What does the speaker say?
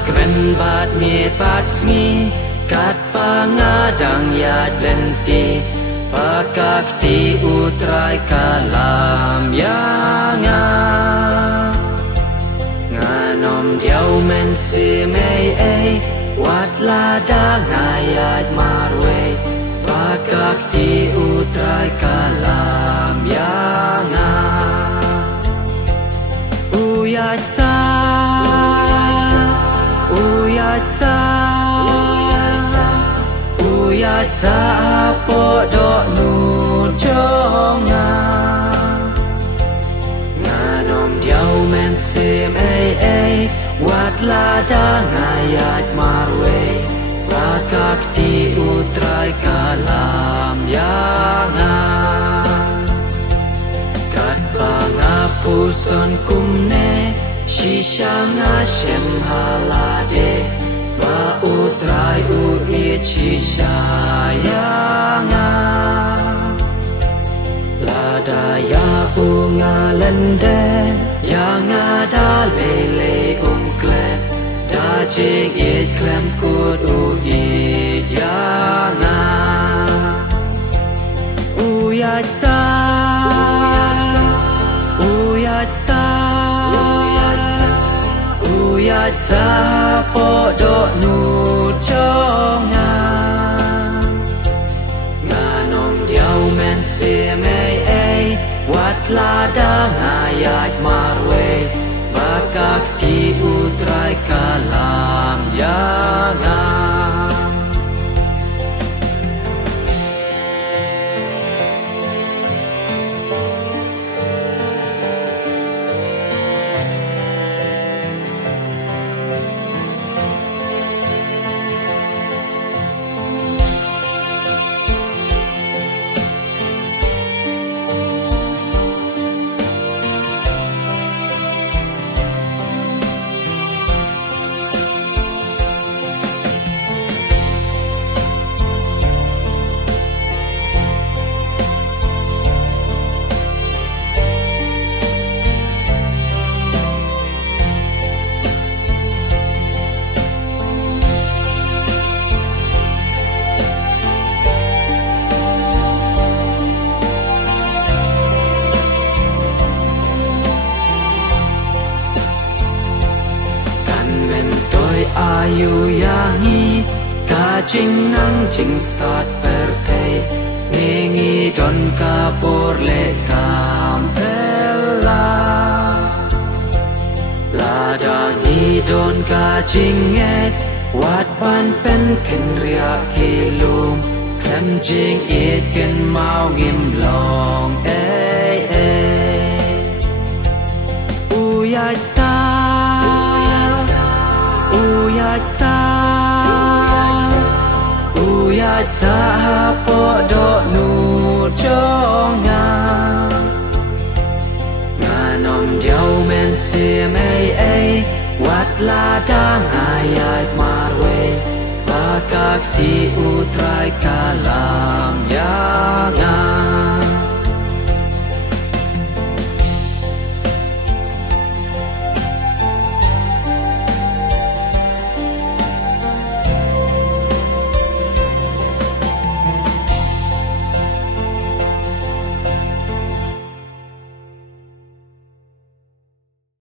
Kren bat miet bat sngi kat pangadang yad lenti pakakti utrai kalam yanga nganom diau men si mei ei wat lada ngayad marwe pakakti utrai kalam yanga uyat sa Uyasa podok nu jonga nganom diau men sim ei wat lada ngayat marwe prakakti utrai kalam yanga kat pangapuson kumne shishanga shem halade ba utrai shishayanga lada ya ungalende yang ada lele umkle da jing it klem kut it yanga uyasa podok nu jonga nganom diau men si mei ei wat lada ngayat marwe bakakti utrai kalam yanga ayu yangi ka jing nang jing start pertei ngi don ka porle kampella lada ngi don ka jing et wat ban pen ken ria kilum klem jing it ken mau ngim long ei uyasa podok nu jonga nganom diau men si mei ei wat lada ngayat marwe bakakti utrai kalam